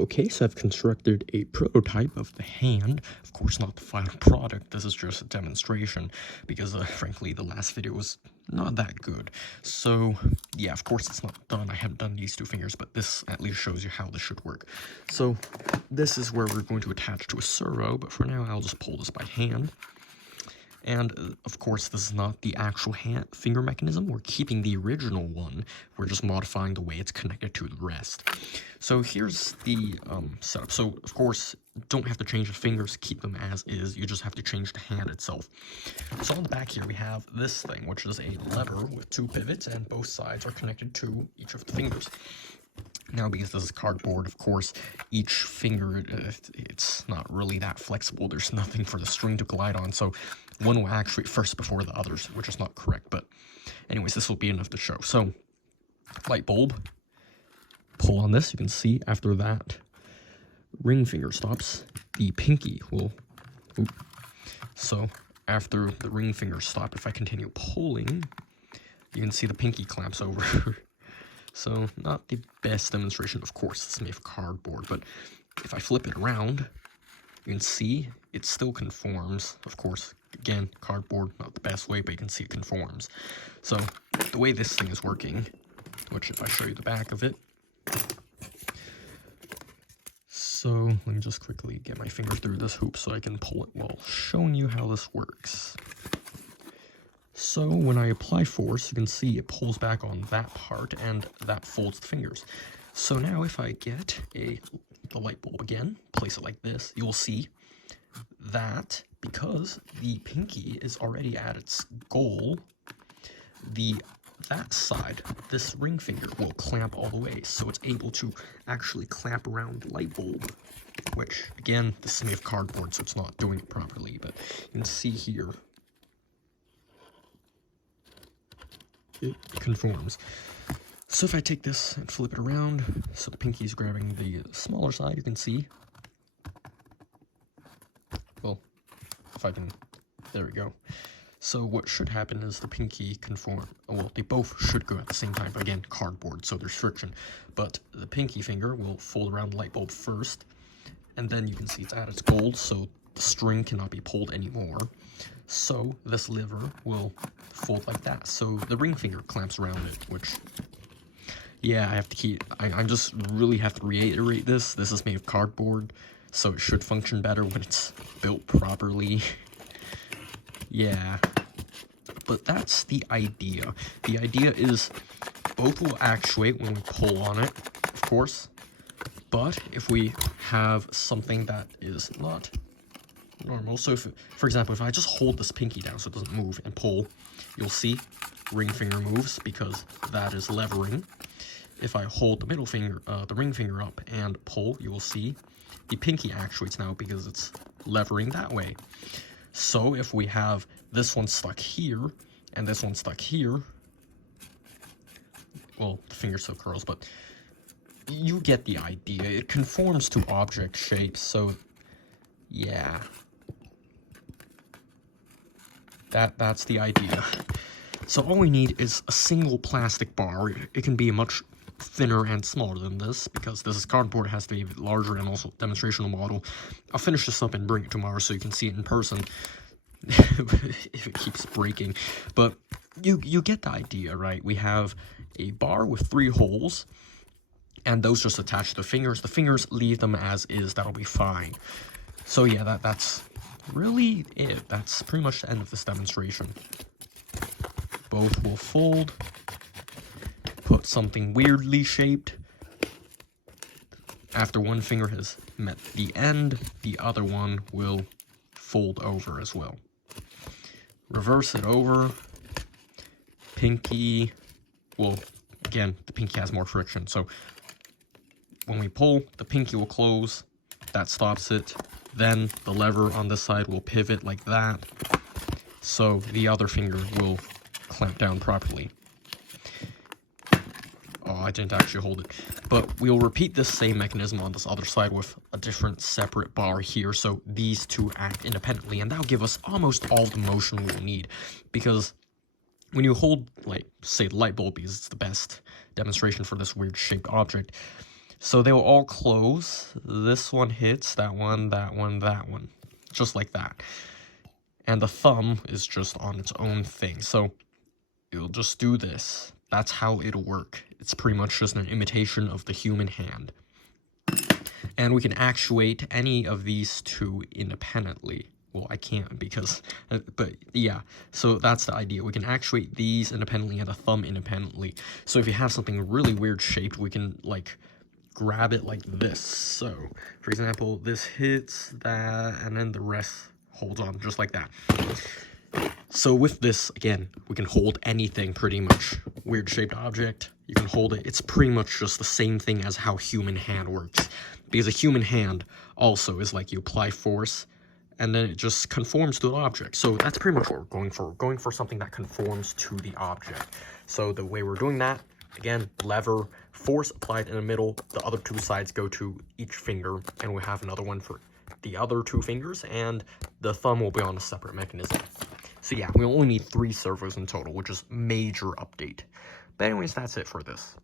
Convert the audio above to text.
Okay, so I've constructed a prototype of the hand. Of course, not the final product. This is just a demonstration because, frankly, the last video was not that good. So, yeah, of course it's not done. I haven't done these two fingers, but this at least shows you how this should work. So, this is where we're going to attach to a servo, but for now, I'll just pull this by hand. And, of course, this is not the actual finger mechanism. We're keeping the original one. We're just modifying the way it's connected to the rest. So here's the setup. So, of course, don't have to change the fingers. Keep them as is. You just have to change the hand itself. So on the back here, we have this thing, which is a lever with two pivots, and both sides are connected to each of the fingers. Now, because this is cardboard, of course, each finger, it's not really that flexible. There's nothing for the string to glide on, so one will actuate first before the others, which is not correct. But anyways, this will be enough to show. So, light bulb, pull on this. You can see after that ring finger stops, the pinky will... So, after the ring finger stop, if I continue pulling, you can see the pinky clamps over. So, not the best demonstration, of course, it's made of cardboard, but if I flip it around, you can see it still conforms. Of course, again, cardboard, not the best way, but you can see it conforms. So, the way this thing is working, which if I show you the back of it, so let me just quickly get my finger through this hoop so I can pull it while showing you how this works. So when I apply force, you can see it pulls back on that part, and that folds the fingers. So now if I get the light bulb again, place it like this, you will see that because the pinky is already at its goal, that side, this ring finger, will clamp all the way, so it's able to actually clamp around the light bulb, which, again, this is made of cardboard, so it's not doing it properly, but you can see here, it conforms. So if I take this and flip it around, so the pinky is grabbing the smaller side, you can see. Well, if I can, there we go. So what should happen is the pinky conform, well, they both should go at the same time, but again, cardboard, so there's friction. But the pinky finger will fold around the light bulb first, and then you can see it's at its goal, so the string cannot be pulled anymore. So this lever will fold like that. So the ring finger clamps around it, which, yeah, I have to keep, I just really have to reiterate this. This is made of cardboard, so it should function better when it's built properly. Yeah, but that's the idea. The idea is both will actuate when we pull on it, of course, but if we have something that is not normal, so if, for example, if I just hold this pinky down so it doesn't move and pull, you'll see ring finger moves because that is levering. If I hold the middle finger, the ring finger up and pull, you will see the pinky actuates now because it's levering that way. So if we have this one stuck here and this one stuck here, well, the finger still curls, but you get the idea. It conforms to object shapes, so yeah. That's the idea. So all we need is a single plastic bar. It can be much thinner and smaller than this, because this is cardboard, it has to be larger, and also demonstrational model. I'll finish this up and bring it tomorrow so you can see it in person, if it keeps breaking. But you get the idea, right? We have a bar with 3 holes, and those just attach to the fingers. The fingers, leave them as is, that'll be fine. So yeah, that's really it. That's pretty much the end of this demonstration. Both will fold, put something weirdly shaped. After one finger has met the end, the other one will fold over as well. Reverse it over. Pinky, well, again, the pinky has more friction, so when we pull, the pinky will close, that stops it. Then the lever on this side will pivot like that, so the other finger will clamp down properly. Oh, I didn't actually hold it. But we'll repeat this same mechanism on this other side with a different separate bar here, so these two act independently, and that'll give us almost all the motion we'll need. Because when you hold, like, say, the light bulb, because it's the best demonstration for this weird shaped object, So they will all close. This one hits, that one, that one, that one. Just like that. And the thumb is just on its own thing. So it'll just do this. That's how it'll work. It's pretty much just an imitation of the human hand. And we can actuate any of these two independently. Well, I can't because, but yeah, so that's the idea. We can actuate these independently and the thumb independently. So if you have something really weird shaped, we can like grab it like this. So for example, this hits that and then the rest holds on just like that. So with this, again, we can hold anything pretty much. Weird shaped object, you can hold it. It's pretty much just the same thing as how human hand works. Because a human hand also is like you apply force and then it just conforms to the object. So that's pretty much what we're going for. We're going for something that conforms to the object. So the way we're doing that, again, lever, force applied in the middle, the other two sides go to each finger, and we have another one for the other two fingers, and the thumb will be on a separate mechanism. So yeah, we only need 3 servos in total, which is major update. But anyways, that's it for this.